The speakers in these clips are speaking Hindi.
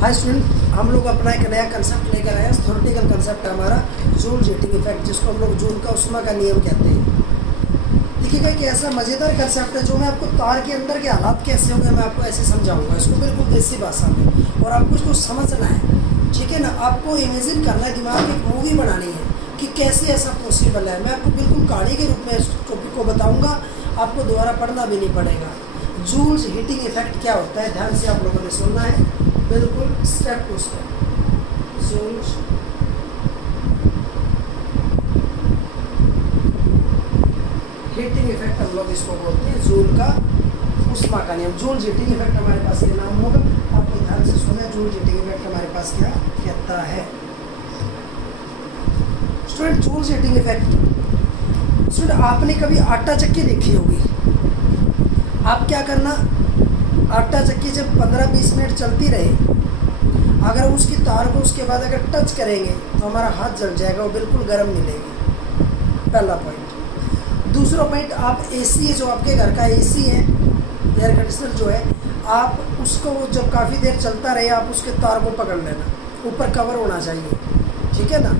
हाय स्टूडेंट, हम लोग अपना एक नया कंसेप्ट लेकर आए हैं। थ्योरेटिकल कंसेप्ट है हमारा जूल जेटिंग इफेक्ट, जिसको हम लोग जूल का उष्मा का नियम कहते हैं। देखिएगा कि ऐसा मज़ेदार कंसेप्ट है जो मैं आपको तार के अंदर के हालात कैसे होंगे मैं आपको ऐसे समझाऊंगा, इसको बिल्कुल देसी भाषा में, और आपको इसको समझना है। ठीक है ना, आपको इमेजिन करना है, दिमाग में एक मूवी बनानी है कि कैसे ऐसा पॉसिबल है। मैं आपको बिल्कुल कहानी के रूप में इस टॉपिक को बताऊंगा, आपको दोबारा पढ़ना भी नहीं पड़ेगा। जूल्स हीटिंग इफेक्ट क्या होता है, ध्यान से आप लोगों ने सुनना है, बिल्कुल step to step. Joule's heating effect हम लोग इसको बोलते हैं, जूल का उष्मा का नियम। जूल हीटिंग इफेक्ट हमारे पास ये नाम होगा, आपको ध्यान से सुना। जूल हीटिंग इफेक्ट हमारे पास क्या कहता है student? Joule heating effect student, आपने कभी आटा चक्की देखी होगी। आप क्या करना, आटा चक्की जब 15-20 मिनट चलती रहे, अगर उसकी तार को उसके बाद अगर टच करेंगे तो हमारा हाथ जल जाएगा, वो बिल्कुल गर्म मिलेगी। पहला पॉइंट। दूसरा पॉइंट, आप एसी जो आपके घर का एसी है, एयर कंडीशनर जो है, आप उसको जब काफ़ी देर चलता रहे, आप उसके तार को पकड़ लेना, ऊपर कवर होना चाहिए। ठीक है ना,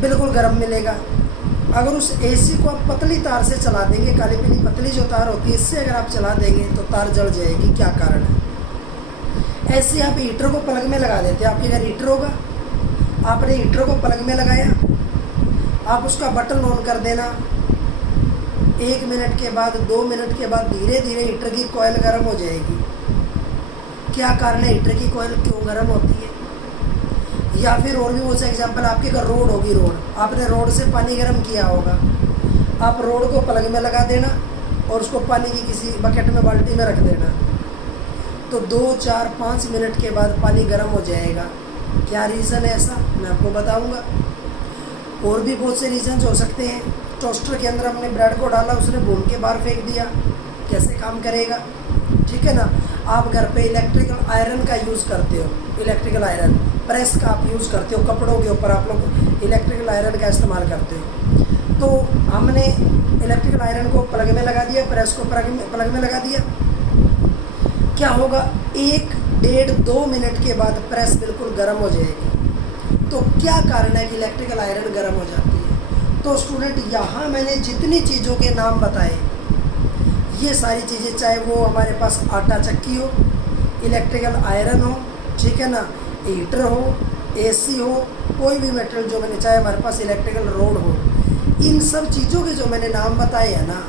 बिल्कुल गर्म मिलेगा। अगर उस एसी को आप पतली तार से चला देंगे, काली पीली पतली जो तार होती है, इससे अगर आप चला देंगे तो तार जल जाएगी। क्या कारण है? ऐसे आप हीटर को प्लग में लगा देते हैं। आपके घर हीटर होगा, आपने हीटर को प्लग में लगाया, आप उसका बटन ऑन कर देना। 1 मिनट के बाद, 2 मिनट के बाद धीरे धीरे हीटर की कॉइल गर्म हो जाएगी। क्या कारण है हीटर की कॉइल क्यों गर्म होती है? या फिर और भी बहुत से एग्जाम्पल, आपके घर रोड होगी, रोड, आपने रोड से पानी गर्म किया होगा, आप रोड को प्लग में लगा देना और उसको पानी की किसी बकेट में, बाल्टी में रख देना, तो 2, 4, 5 मिनट के बाद पानी गर्म हो जाएगा। क्या रीज़न है ऐसा, मैं आपको बताऊंगा। और भी बहुत से रीजन हो सकते हैं। टोस्टर के अंदर हमने ब्रेड को डाला, उसने भून के बाहर फेंक दिया, कैसे काम करेगा? ठीक है ना, आप घर पे इलेक्ट्रिकल आयरन का यूज़ करते हो, इलेक्ट्रिकल आयरन प्रेस का आप यूज़ करते हो, कपड़ों के ऊपर आप लोग इलेक्ट्रिकल आयरन का इस्तेमाल करते हो। तो हमने इलेक्ट्रिकल आयरन को प्लग में लगा दिया, प्रेस को प्लग में लगा दिया, क्या होगा? 1, 1.5, 2 मिनट के बाद प्रेस बिल्कुल गर्म हो जाएगी। तो क्या कारण है कि इलेक्ट्रिकल आयरन गर्म हो जाती है? तो स्टूडेंट, यहाँ मैंने जितनी चीज़ों के नाम बताए, ये सारी चीज़ें, चाहे वो हमारे पास आटा चक्की हो, इलेक्ट्रिकल आयरन हो, ठीक है ना, हीटर हो, एसी हो, कोई भी मेटेरियल जो मैंने, चाहे हमारे पास इलेक्ट्रिकल रोड हो, इन सब चीज़ों के जो मैंने नाम बताए हैं ना,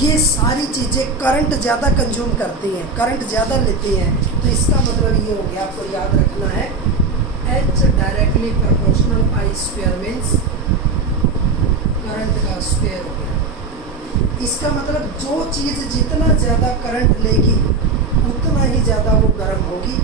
ये सारी चीज़ें करंट ज़्यादा कंज्यूम करती हैं, करंट ज़्यादा लेती हैं। तो इसका मतलब ये हो गया, आपको याद रखना है, H directly proportional I square means current का स्क्वायर हो गया। इसका मतलब जो चीज़ जितना ज़्यादा करंट लेगी उतना ही ज़्यादा वो गर्म होगी।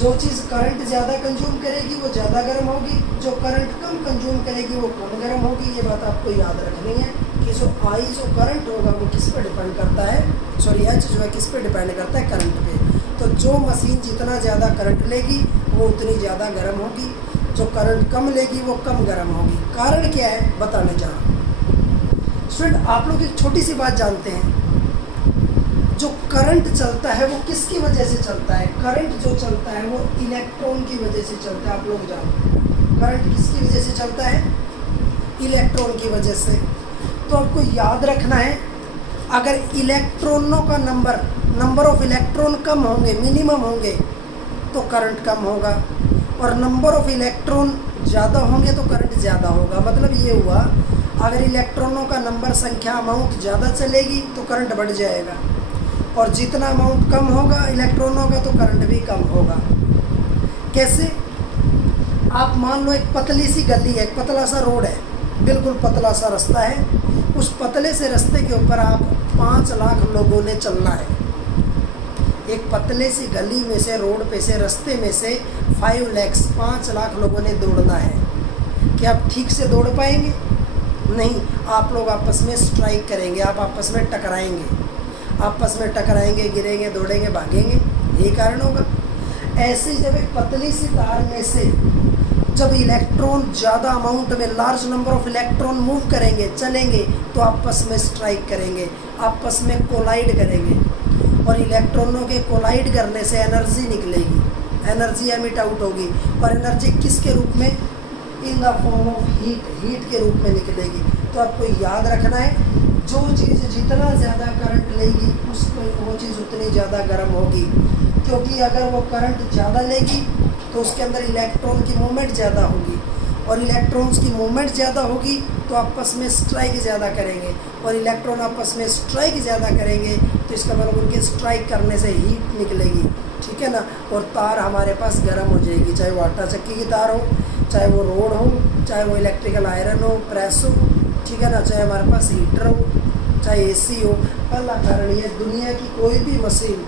जो चीज़ करंट ज़्यादा कंज्यूम करेगी वो ज़्यादा गर्म होगी, जो करंट कम कंज्यूम करेगी वो कम गर्म होगी। ये बात आपको याद रखनी है कि जो आई जो करंट होगा वो किस पे डिपेंड करता है, सॉरी H जो है किस पे डिपेंड करता है? करंट पे। तो जो मशीन जितना ज़्यादा करंट लेगी वो उतनी ज़्यादा गर्म होगी, जो करंट कम लेगी वो कम गर्म होगी। कारण क्या है बताने जा रहा हूँ स्टूडेंट। आप लोग एक छोटी सी बात जानते हैं, जो करंट चलता है वो किसकी वजह से चलता है? करंट जो चलता है वो इलेक्ट्रॉन की वजह से चलता है। आप लोग जानते हैं करंट किसकी वजह से चलता है? इलेक्ट्रॉन की वजह से। तो आपको याद रखना है, अगर इलेक्ट्रॉनों का नंबर ऑफ इलेक्ट्रॉन कम होंगे, मिनिमम होंगे, तो करंट कम होगा, और नंबर ऑफ इलेक्ट्रॉन ज़्यादा होंगे तो करंट ज़्यादा होगा। मतलब ये हुआ, अगर इलेक्ट्रॉनों का नंबर, संख्या, अमाउंट ज़्यादा चलेगी तो करंट बढ़ जाएगा, और जितना अमाउंट कम होगा इलेक्ट्रॉनों का तो करंट भी कम होगा। कैसे? आप मान लो एक पतली सी गली है, एक पतला सा रोड है, बिल्कुल पतला सा रास्ता है, उस पतले से रास्ते के ऊपर आप 5 लाख लोगों ने चलना है। एक पतले सी गली में से, रोड पे से, रास्ते में से 5 लाख लोगों ने दौड़ना है। क्या आप ठीक से दौड़ पाएंगे? नहीं, आप लोग आपस में स्ट्राइक करेंगे, आप आपस में टकराएंगे, आपस में टकराएंगे, गिरेंगे, दौड़ेंगे, भागेंगे, यही कारण होगा। ऐसे जब एक पतली सी तार में से जब इलेक्ट्रॉन ज़्यादा अमाउंट में, large number of electron move करेंगे, चलेंगे, तो आपस में स्ट्राइक करेंगे, आपस में कोलाइड करेंगे, और इलेक्ट्रॉनों के कोलाइड करने से एनर्जी निकलेगी, एनर्जी एमिट आउट होगी। और एनर्जी किसके रूप में? In the form of heat, heat के रूप में निकलेगी। तो आपको याद रखना है जो चीज़ जितना ज़्यादा करंट लेगी उसको वो चीज़ उतनी ज़्यादा गर्म होगी, क्योंकि अगर वो करंट ज़्यादा लेगी तो उसके अंदर इलेक्ट्रॉन की मूवमेंट ज़्यादा होगी, और इलेक्ट्रॉन्स की मूवमेंट ज़्यादा होगी तो आपस में स्ट्राइक ज़्यादा करेंगे, और इलेक्ट्रॉन आपस में स्ट्राइक ज़्यादा करेंगे तो इसका मतलब उनके स्ट्राइक करने से हीट निकलेगी, ठीक है ना। और तार हमारे पास गर्म हो जाएगी, चाहे वो आटा चक्की की तार हो, चाहे वो रोड हो, चाहे वो इलेक्ट्रिकल आयरन हो, प्रेस हो, ठीक है ना, चाहे हमारे पास हीटर हो, चाहे एसी हो। पहला कारण ये, दुनिया की कोई भी मशीन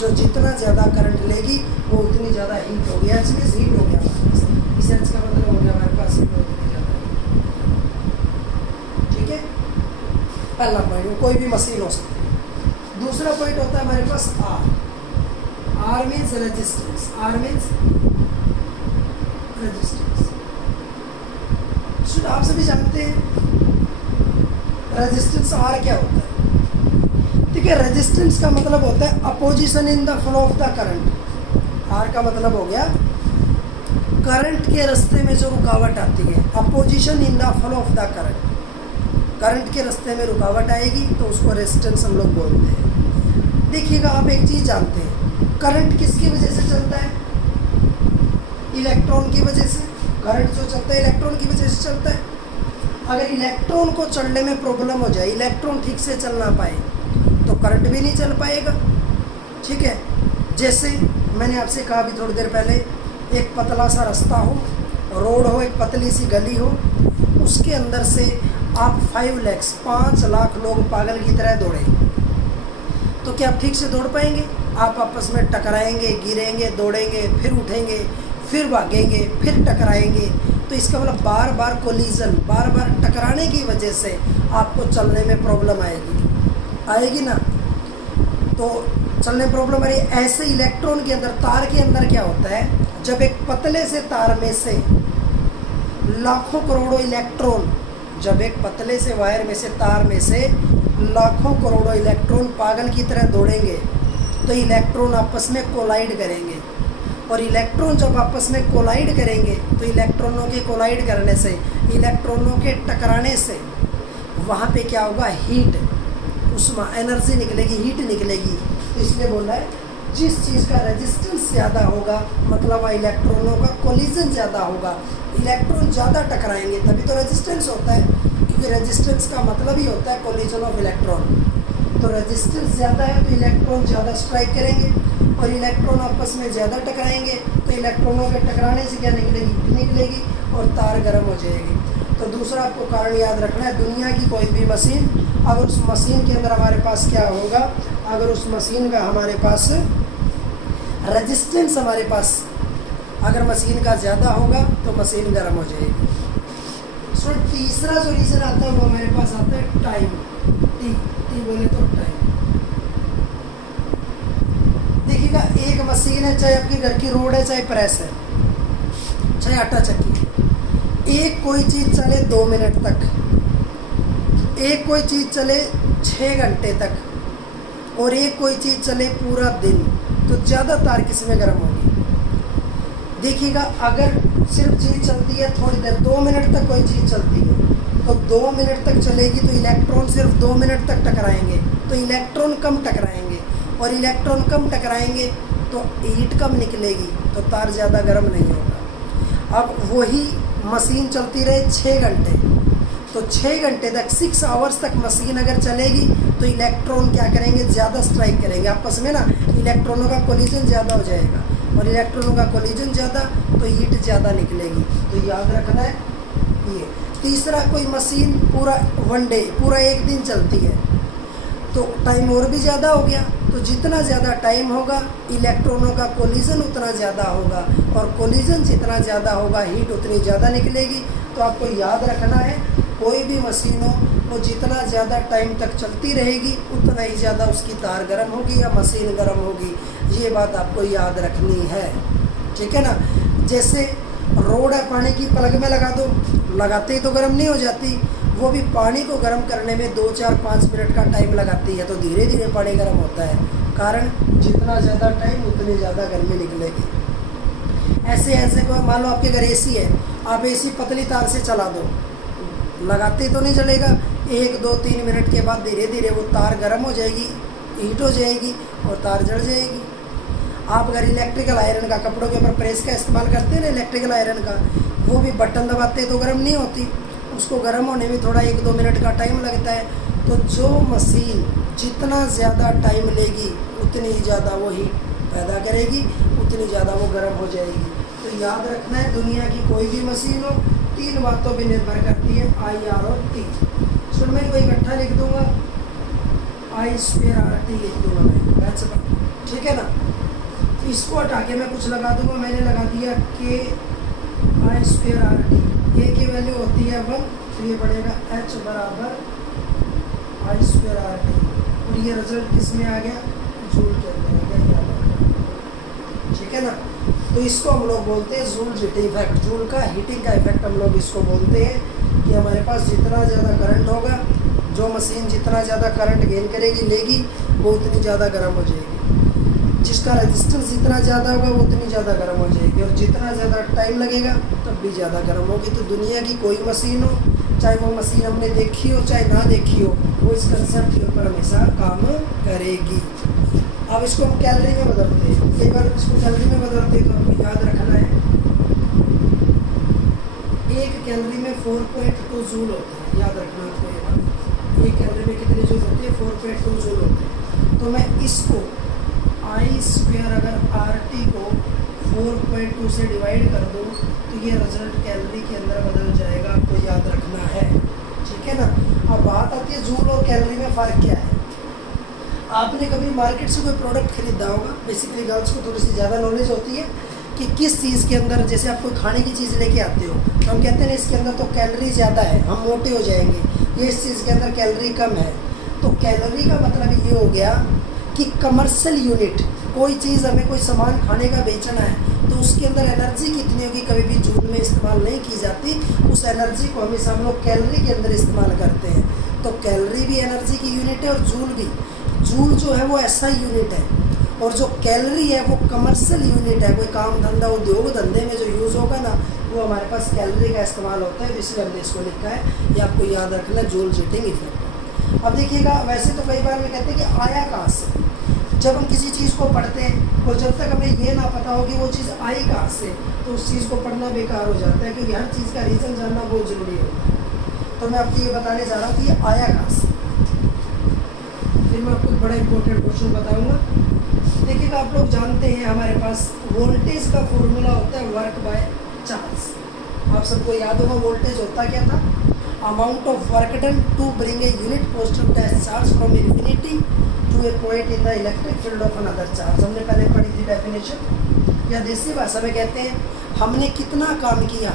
जो जितना ज़्यादा करंट लेगी वो उतनी ज़्यादा हीट होगी। एच मीन्स हीट हो गया हमारे पास, इस एच का मतलब हो गया हमारे पास हीट उतनी ज़्यादा, ठीक है। पहला पॉइंट, कोई भी मशीन हो सकती है। दूसरा पॉइंट होता है हमारे पास R. R means resistance, R means resistance. आप सभी जानते हैं रेजिस्टेंस आर क्या होता है, ठीक है। रेजिस्टेंस का मतलब होता है opposition in the flow of the current. R का मतलब हो गया करंट के रास्ते में जो रुकावट आती है, opposition in the flow of the current. Current के रास्ते में रुकावट आएगी तो उसको रेजिस्टेंस हम लोग बोलते हैं। देखिएगा, आप एक चीज़ जानते हैं, करंट किसकी वजह से चलता है? इलेक्ट्रॉन की वजह से। करंट जो चलता है इलेक्ट्रॉन की वजह से चलता है। अगर इलेक्ट्रॉन को चलने में प्रॉब्लम हो जाए, इलेक्ट्रॉन ठीक से चल ना पाए तो करंट भी नहीं चल पाएगा, ठीक है। जैसे मैंने आपसे कहा अभी थोड़ी देर पहले, एक पतला सा रास्ता हो, रोड हो, एक पतली सी गली हो, उसके अंदर से आप 5 लाख लोग पागल की तरह दौड़े तो क्या आप ठीक से दौड़ पाएंगे? आप आपस में टकराएंगे, गिरेंगे, दौड़ेंगे, फिर उठेंगे, फिर भागेंगे, फिर टकराएंगे। तो इसका मतलब बार बार कोलिजन, बार बार टकराने की वजह से आपको चलने में प्रॉब्लम आएगी ना। तो चलने में प्रॉब्लम आ रही है। ऐसे इलेक्ट्रॉन के अंदर, तार के अंदर क्या होता है, जब एक पतले से तार में से लाखों करोड़ों इलेक्ट्रॉन, जब एक पतले से वायर में से, तार में से लाखों करोड़ों इलेक्ट्रॉन पागल की तरह दौड़ेंगे तो इलेक्ट्रॉन आपस में कोलाइड करेंगे। और इलेक्ट्रॉन जब आपस में कोलाइड करेंगे तो इलेक्ट्रॉनों के कोलाइड करने से, इलेक्ट्रॉनों के टकराने से वहाँ पे क्या होगा? हीट, उष्मा, एनर्जी निकलेगी, हीट निकलेगी। तो इसलिए बोला है जिस चीज़ का रेजिस्टेंस ज़्यादा होगा मतलब वह इलेक्ट्रॉनों का कोलिजन ज़्यादा होगा, इलेक्ट्रॉन ज़्यादा टकराएंगे, तभी तो रेजिस्टेंस होता है, क्योंकि रेजिस्टेंस का मतलब ही होता है कोलिजन ऑफ इलेक्ट्रॉन। तो रेजिस्टेंस ज़्यादा है तो इलेक्ट्रॉन ज़्यादा स्ट्राइक करेंगे, और इलेक्ट्रॉन आपस में ज़्यादा टकराएंगे तो इलेक्ट्रॉनों के टकराने से क्या निकलेगी? हीट निकलेगी और तार गर्म हो जाएगी। तो दूसरा आपको कारण याद रखना है, दुनिया की कोई भी मशीन, अगर उस मशीन के अंदर हमारे पास क्या होगा, अगर उस मशीन का हमारे पास रेजिस्टेंस, हमारे पास अगर मशीन का ज़्यादा होगा तो मशीन गर्म हो जाएगी। सो तीसरा जो रीज़न आता है वो हमारे पास आता है टाइम। टी बोले तो टाइम। देखिएगा, एक मशीन है, चाहे आपके घर की रोड है, चाहे प्रेस है, चाहे आटा चक्की, एक कोई चीज़ चले 2 मिनट तक, एक कोई चीज़ चले 6 घंटे तक, और एक कोई चीज़ चले पूरा दिन, तो ज़्यादा तार किस में गर्म होगी? देखिएगा, अगर सिर्फ चीज़ चलती है थोड़ी देर, 2 मिनट तक कोई चीज़ चलती है तो 2 मिनट तक चलेगी तो इलेक्ट्रॉन सिर्फ 2 मिनट तक टकराएंगे, तो इलेक्ट्रॉन कम टकराएंगे, और इलेक्ट्रॉन कम टकराएंगे तो हीट कम निकलेगी, तो तार ज़्यादा गर्म नहीं होगा। अब वही मशीन चलती रहे 6 घंटे, तो 6 घंटे तक, 6 आवर्स तक मशीन अगर चलेगी तो इलेक्ट्रॉन क्या करेंगे? ज़्यादा स्ट्राइक करेंगे आपस में ना, इलेक्ट्रॉनों का कोलिजन ज़्यादा हो जाएगा, और इलेक्ट्रॉनों का कोलिजन ज़्यादा तो हीट ज़्यादा निकलेगी। तो याद रखना है ये। तीसरा, कोई मशीन पूरा 1 डे, पूरा 1 दिन चलती है तो टाइम और भी ज़्यादा हो गया, तो जितना ज़्यादा टाइम होगा इलेक्ट्रॉनों का कोलिजन उतना ज़्यादा होगा, और कोलिजन जितना ज़्यादा होगा हीट उतनी ज़्यादा निकलेगी। तो आपको याद रखना है, कोई भी मशीन हो वो जितना ज़्यादा टाइम तक चलती रहेगी उतना ही ज़्यादा उसकी तार गर्म होगी या मशीन गर्म होगी। ये बात आपको याद रखनी है, ठीक है ना। जैसे रोड है, पानी की प्लग में लगा दो, लगाते ही तो गर्म नहीं हो जाती, वो भी पानी को गर्म करने में 2, 4, 5 मिनट का टाइम लगाती है, तो धीरे धीरे पानी गर्म होता है। कारण जितना ज़्यादा टाइम उतनी ज़्यादा गर्मी निकलेगी। ऐसे ऐसे कोई मान लो आपके घर एसी है, आप एसी पतली तार से चला दो, लगाते तो नहीं जलेगा, 1 2 3 मिनट के बाद धीरे धीरे वो तार गर्म हो जाएगी, हीट हो जाएगी और तार जल जाएगी। आप अगर इलेक्ट्रिकल आयरन का कपड़ों के ऊपर प्रेस का इस्तेमाल करते हैं ना, इलेक्ट्रिकल आयरन का, वो भी बटन दबाते तो गर्म नहीं होती, उसको गर्म होने में थोड़ा 1 2 मिनट का टाइम लगता है। तो जो मशीन जितना ज़्यादा टाइम लेगी उतनी ही ज़्यादा वो हीट पैदा करेगी, उतनी ज़्यादा वो गर्म हो जाएगी। तो याद रखना है, दुनिया की कोई भी मशीन हो 3 बातों पे निर्भर करती है, IR और T। सो मैं इनको इकट्ठा लिख दूंगा, I²RT लिख दूंगा मैं, ठीक है ना। इसको हटा के मैं कुछ लगा दूंगा, मैंने लगा दिया KI²RT। K की वैल्यू होती है 1, तो ये बढ़ेगा H बराबर I²RT, और ये रिजल्ट किस में आ गया, जूल के अंदर आ गया, याद रखना, ठीक है ना। तो इसको हम लोग बोलते हैं जूल हीटिंग इफेक्ट, जूल का हीटिंग का इफेक्ट हम लोग इसको बोलते हैं कि हमारे पास जितना ज़्यादा करंट होगा, जो मशीन जितना ज़्यादा करंट गेन करेगी लेगी, वो उतनी ज़्यादा गर्म हो जाएगी। जिसका रेजिस्टेंस जितना ज़्यादा होगा वो उतनी ज़्यादा गर्म हो जाएगी, और जितना ज़्यादा टाइम लगेगा तब भी ज़्यादा गर्म होगी। तो दुनिया की कोई मशीन हो, चाहे वो मशीन हमने देखी हो चाहे ना देखी हो, वो इस कंसेप्ट के ऊपर हमेशा काम करेगी। अब इसको हम कैलोरी में बदलते हैं, कई बार इसको कैलोरी में बदलते हैं, तो आपको याद रखना है 1 कैलोरी में 4.2 जूल होता है, याद रखना आपको ये बात। 1 कैलोरी में कितने जूल होते हैं, 4.2 जूल होते हैं। तो मैं इसको I² अगर RT को 4.2 से डिवाइड कर दूँ तो ये रिजल्ट कैलोरी के अंदर बदल जाएगा, आपको याद रखना है, ठीक है ना। अब बात आती है जूल और कैलोरी में फ़र्क क्या है। आपने कभी मार्केट से कोई प्रोडक्ट खरीदा होगा, बेसिकली गर्ल्स को थोड़ी सी ज़्यादा नॉलेज होती है कि किस चीज़ के अंदर, जैसे आप कोई खाने की चीज़ लेके आते हो, तो हम कहते हैं इसके अंदर तो कैलोरी ज़्यादा है, हम मोटे हो जाएंगे, ये इस चीज़ के अंदर कैलोरी कम है। तो कैलोरी का मतलब ये हो गया कि कमर्शियल यूनिट, कोई चीज़ हमें कोई सामान खाने का बेचना है तो उसके अंदर एनर्जी कितनी होगी, कभी भी जूल में इस्तेमाल नहीं की जाती, उस एनर्जी को हमेशा हम लोग कैलोरी के अंदर इस्तेमाल करते हैं। तो कैलोरी भी एनर्जी की यूनिट है और जूल भी। जूल जो है वो ऐसा यूनिट है, और जो कैलोरी है वो कमर्शियल यूनिट है, कोई काम धंधा उद्योग धंधे में जो यूज़ होगा ना, वो हमारे पास कैलोरी का इस्तेमाल होता है, इसलिए हमने इसको लिखा है, ये आपको याद रखना, जूल हीटिंग इफेक्ट। अब देखिएगा, वैसे तो कई बार में कहते हैं कि आया कहाँ से, जब हम किसी चीज़ को पढ़ते हैं और जब तक हमें ये ना पता हो कि वो चीज़ आई कहाँ से, तो उस चीज़ को पढ़ना बेकार हो जाता है, क्योंकि हर चीज़ का रीज़न जानना बहुत ज़रूरी होता है। तो मैं आपको ये बताने जा रहा हूँ कि ये आया कहाँ से। फिर मैं आपको बड़ा इंपॉर्टेंट क्वेश्चन बताऊँगा। देखिएगा, आप लोग जानते हैं हमारे पास वोल्टेज का फॉर्मूला होता है वर्क बाय चार्ज। आप सबको याद होगा वोल्टेज होता क्या था, amount of work done to bring a unit positive dash charge from infinity to a point in the electric field of another charge. हमने पहले पढ़ी थी डेफिनेशन, या देसी भाषा में कहते हैं हमने कितना काम किया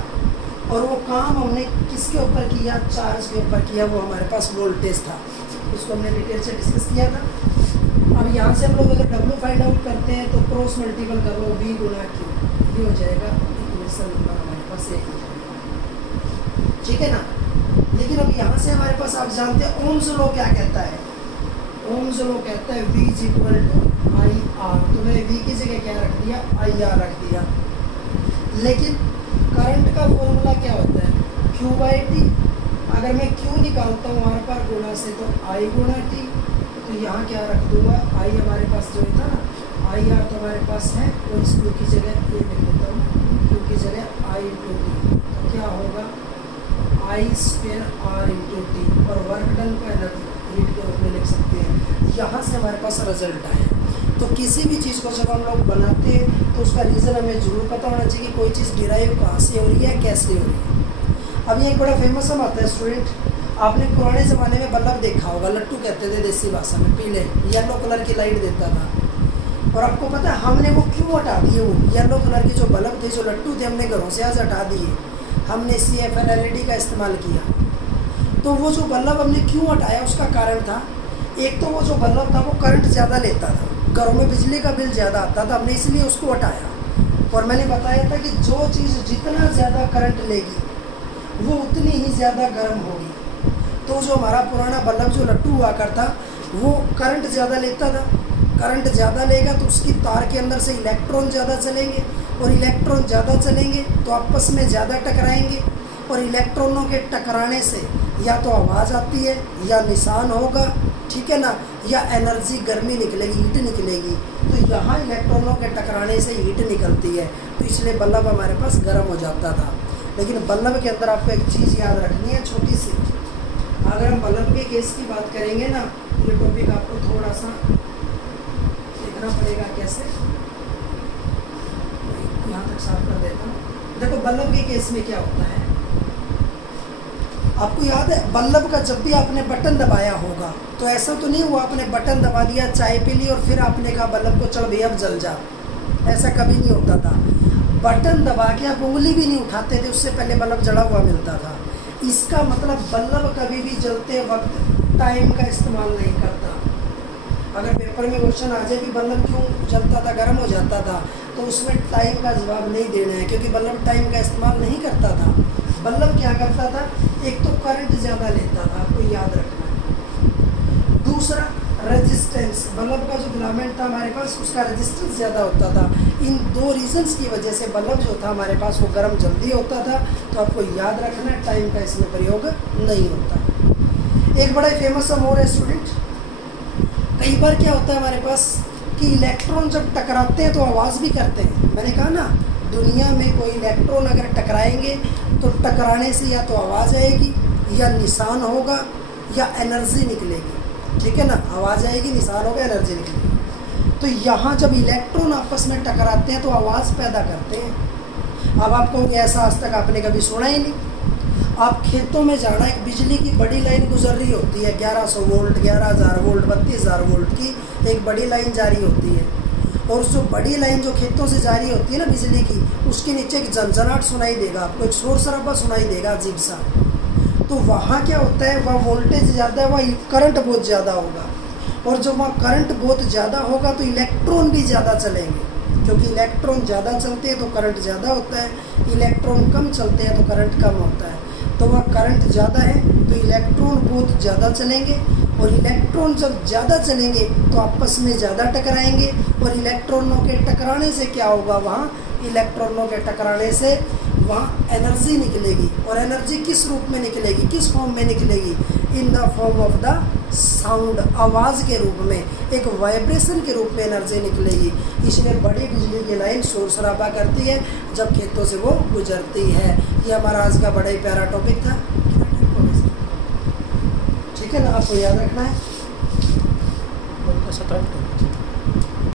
और वो काम हमने किसके ऊपर किया, चार्ज के ऊपर किया, वो हमारे पास वोल्टेज था। उसको हमने डिटेल से डिस्कस किया था। अब यहाँ से हम लोग अगर W फाइंड आउट करते हैं तो क्रॉस मल्टीपल कर लो V गुना Q, ये हो जाएगा इक्वेशन नंबर हमारे पास 1, ठीक है ना। लेकिन अब यहाँ से हमारे पास आप जानते हैं ओम्स लॉ क्या कहता है, ओम्स लॉ कहता है V = IR, तो मैंने V की जगह क्या रख दिया, IR रख दिया। लेकिन करंट का फॉर्मूला क्या होता है, Q/T। अगर मैं Q निकालता हूँ R पर गुणा से तो I गुणा T, तो यहाँ क्या रख दूंगा, I हमारे पास जो था ना, IR तो हमारे पास है, और इस Q की जगह ये लिख देता हूँ, Q की जगह I × T, तो क्या होगा I²R × T, और वर्क डन को एनर्जी हीट के रूप में लिख सकते हैं। यहाँ से हमारे पास रिजल्ट आया। तो किसी भी चीज़ को जब हम लोग बनाते हैं तो उसका रीज़न हमें जरूर पता होना चाहिए कि कोई चीज़ डिराइव कहाँ से हो रही है, कैसे हो रही है। अब ये एक बड़ा फेमस सम आता है स्टूडेंट, आपने पुराने ज़माने में बल्ब देखा होगा, लट्टू कहते थे देसी भाषा में, पीले येलो कलर की लाइट देता था। और आपको पता है हमने वो क्यों हटा दिए, वो येलो कलर के जो बल्ब थे, जो लट्टू थे, हमने घरों से आज हटा दिए, हमने CFL LED का इस्तेमाल किया। तो वो जो बल्ब हमने क्यों हटाया, उसका कारण था, एक तो वो जो बल्ब था वो करंट ज़्यादा लेता था, घरों में बिजली का बिल ज़्यादा आता था, हमने इसलिए उसको हटाया। और मैंने बताया था कि जो चीज़ जितना ज़्यादा करंट लेगी वो उतनी ही ज़्यादा गर्म होगी। तो जो हमारा पुराना बल्ब जो लट्टू हुआ करता वो करंट ज़्यादा लेता था, करंट ज़्यादा लेगा तो उसकी तार के अंदर से इलेक्ट्रॉन ज़्यादा चलेंगे, और इलेक्ट्रॉन ज़्यादा चलेंगे तो आपस में ज़्यादा टकराएंगे, और इलेक्ट्रॉनों के टकराने से या तो आवाज़ आती है, या निशान होगा, ठीक है ना, या एनर्जी गर्मी निकलेगी, हीट निकलेगी। तो यहाँ इलेक्ट्रॉनों के टकराने से हीट निकलती है, तो इसलिए बल्ब हमारे पास गर्म हो जाता था। लेकिन बल्ब के अंदर आपको एक चीज़ याद रखनी है छोटी सी, अगर हम बल्ब के केस की बात करेंगे ना, ये टॉपिक आपको थोड़ा सा देखना पड़ेगा कैसे, यहाँ तक साफ कर देता हूँ। देखो बल्ब के केस में क्या होता है, आपको याद है बल्ब का जब भी आपने बटन दबाया होगा तो ऐसा तो नहीं हुआ आपने बटन दबा दिया, चाय पी ली और फिर आपने कहा बल्ब को चल भैया अब जल जा, ऐसा कभी नहीं होता था। बटन दबा के आप उंगली भी नहीं उठाते थे, उससे पहले बल्ब जला हुआ मिलता था। इसका मतलब बल्ब कभी भी जलते वक्त टाइम का इस्तेमाल नहीं करता। अगर पेपर में क्वेश्चन आ जाए कि बल्ब क्यों जलता था, गर्म हो जाता था, तो उसमें टाइम का जवाब नहीं देना है, क्योंकि बल्ब टाइम का इस्तेमाल नहीं करता था। बल्ब क्या करता था, एक तो करंट ज़्यादा लेता था, आपको याद रखना है। दूसरा रेजिस्टेंस, बल्ब का जो फिलामेंट था हमारे पास उसका रेजिस्टेंस ज़्यादा होता था। इन दो रीजंस की वजह से बल्ब जो था हमारे पास वो गर्म जल्दी होता था। तो आपको याद रखना है टाइम का इसमें प्रयोग नहीं होता। एक बड़ा फेमस सा मोर है स्टूडेंट, कई बार क्या होता है हमारे पास कि इलेक्ट्रॉन जब टकराते हैं तो आवाज़ भी करते हैं। मैंने कहा ना, दुनिया में कोई इलेक्ट्रॉन अगर टकराएंगे तो टकराने से या तो आवाज़ आएगी, या निशान होगा, या एनर्जी निकलेगी, ठीक है ना, आवाज़ आएगी, निशान होगा, एनर्जी निकलेगी। तो यहाँ जब इलेक्ट्रॉन आपस में टकराते हैं तो आवाज़ पैदा करते हैं। अब आप कहोगे ऐसा आज तक आपने कभी सुना ही नहीं। आप खेतों में जाना, एक बिजली की बड़ी लाइन गुजर रही होती है, 1100 वोल्ट, 11,000 वोल्ट, 32,000 वोल्ट की एक बड़ी लाइन जारी होती है, और जो बड़ी लाइन जो खेतों से जारी होती है ना बिजली की, उसके नीचे एक झंझनाहट सुनाई देगा आपको, एक शोर शराबा सुनाई देगा अजीब सा। तो वहाँ क्या होता है, वह वोल्टेज ज़्यादा है, वह करंट बहुत ज़्यादा होगा, और जब वहाँ करंट बहुत ज़्यादा होगा तो इलेक्ट्रॉन भी ज़्यादा चलेंगे, क्योंकि इलेक्ट्रॉन ज़्यादा चलते हैं तो करंट ज़्यादा होता है, इलेक्ट्रॉन कम चलते हैं तो करंट कम होता है। तो वहाँ करंट ज़्यादा है तो इलेक्ट्रॉन बहुत ज़्यादा चलेंगे, और इलेक्ट्रॉन जब ज़्यादा चलेंगे तो आपस में ज़्यादा टकराएंगे, और इलेक्ट्रॉनों के टकराने से क्या होगा, वहाँ इलेक्ट्रॉनों के टकराने से वहाँ एनर्जी निकलेगी। और एनर्जी किस रूप में निकलेगी, किस फॉर्म में निकलेगी, in the form of the sound, आवाज़ के रूप में, एक वाइब्रेशन के रूप में एनर्जी निकलेगी। इसलिए बड़ी बिजली की लाइन शोर शराबा करती है जब खेतों से वो गुजरती है। ये हमारा आज का बड़ा ही प्यारा टॉपिक था, ठीक है ना, आपको याद रखना है।